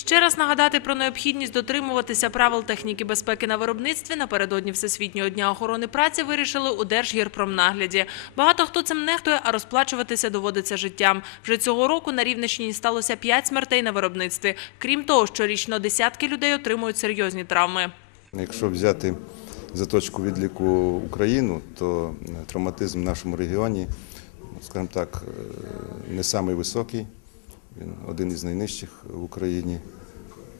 Ще раз нагадати про необхідність дотримуватися правил техніки безпеки на виробництві напередодні Всесвітнього дня охорони праці вирішили у Держгірпромнагляді. Багато хто цим нехтує, а розплачуватися доводиться життям. Вже цього року на Рівненщині сталося 5 смертей на виробництві. Крім того, щорічно десятки людей отримують серйозні травми. Якщо взяти за точку відліку Україну, то е, травматизм в нашому регіоні, ну, скажімо так, е, не самий високий, він один із найнижчих в Україні.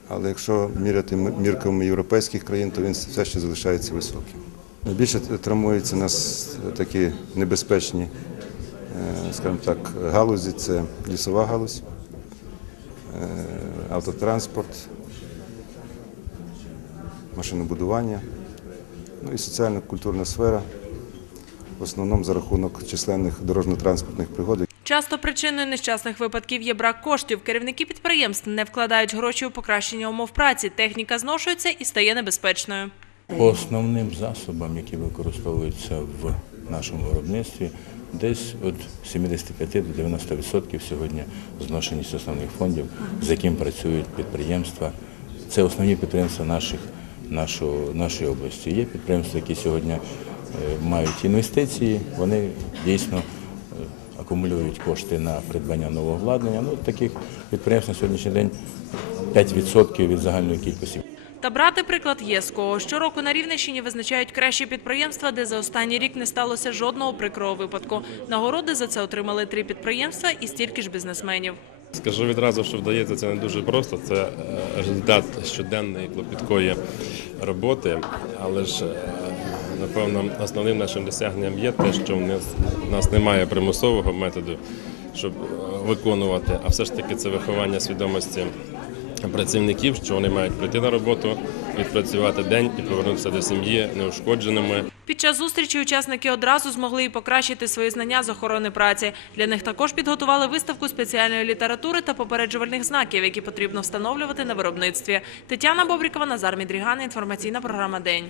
Але якщо міряти мірками європейських країн, то він все ще залишається високим. Найбільше травмуються нас такі небезпечні, е, скажімо так, галузі це лісова галузь, е, автотранспорт, машинобудування, ну і соціально-культурна сфера, в основному за рахунок численних дорожньо-транспортних пригод, Часто причиною нещасних випадків є брак коштів. Керівники підприємств не вкладають гроші у покращення умов праці. Техніка зношується і стає небезпечною. По основним засобам, які використовуються в нашому виробництві, десь від 75 до 90% сьогодні зношеність основних фондів, з яким працюють підприємства. Це основні підприємства наших, нашого, нашої області. Є підприємства, які сьогодні е, мають інвестиції, вони дійсно акумулюють кошти на придбання нового обладнання. Ну, таких підприємств на сьогоднішній день 5% від загальної кількості. Та брати приклад є з кого. Щороку на Рівненщині визначають кращі підприємства, де за останній рік не сталося жодного прикрого випадку. Нагороди за це отримали три підприємства і стільки ж бізнесменів. Скажу відразу, що вдається це не дуже просто. Це е, результат щоденної клопіткої роботи, але ж е, напевно основним нашим досягненням є те, що в нас, немає примусового методу, щоб е, виконувати, а все ж таки це виховання свідомості працівників, що вони мають прийти на роботу, відпрацювати день і повернутися до сім'ї неушкодженими. Під час зустрічі учасники одразу змогли і покращити свої знання з охорони праці. Для них також підготували виставку спеціальної літератури та попереджувальних знаків, які потрібно встановлювати на виробництві. Тетяна Бобрікова, Назар Мідріган. Інформаційна програма День.